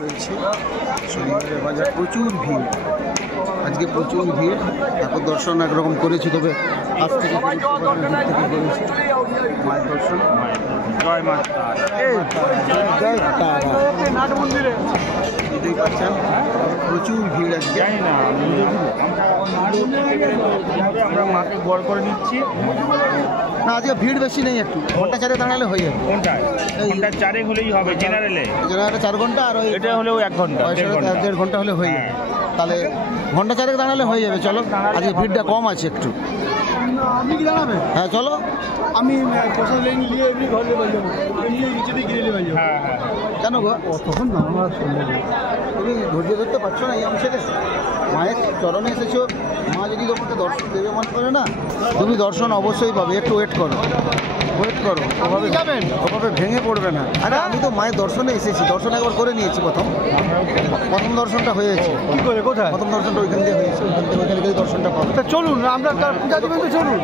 রয়েছে শনিবারের বাজার প্রচুর ভিড়, আজকে প্রচুর ভিড়। ঠাকুর দর্শন একরকম করেছি, তবে আজ থেকে করেছি মায়ের দর্শন। জয় মা বুঝতেই পারছেন প্রচুর ভিড় আজকে। আমরা মাকে গড় করে নিচ্ছি না, আজকে ভিড় বেশি নেই, একটু ঘন্টা চারে দাঁড়ালে হয়ে যাবে। ঘন্টা চারেক হলেই হবে জেনারেলে। 4 ঘন্টা আর ওই এটা হলেও 1 ঘন্টা 1.5 ঘন্টা হলে হয়ে যাবে। তাহলে ঘন্টা চারেক দাঁড়ালে হয়ে যাবে। চলো, আজকে ভিড়টা কম আছে একটু। আপনি কি দাঁড়াবেন? হ্যাঁ চলো। আমি প্রসাদ লাইন নিয়ে এমনি ঘর নিয়ে যাবো, এমনি নিচে দিয়ে গিয়ে নিয়ে যাবো। হ্যাঁ হ্যাঁ কেন গো, তখন দাঁড়ানো সম্ভব না। তুমি ধৈর্য ধরতে পারছো না? এই অংশে মায়ের চরণে এসেছো, মা যদি তোমাকে দর্শন দেবে মনে করে না, তুমি দর্শন অবশ্যই পাবে। একটু ওয়েট করো, ওয়েট করো। ওভাবে যাবেন, ওভাবে ভেঙে পড়বে না। আরে আমি তো মায়ের দর্শনে এসেছি, দর্শন একবার করে নিয়েছি। প্রথম দর্শনটা হয়েছে। কি করে, কোথায়? প্রথম দর্শনটা ওইখান দিয়ে হয়েছে, ওইখান থেকে দর্শনটা পাবে। চলুন, আমরা তার পূজা দেবেন তো, চলুন।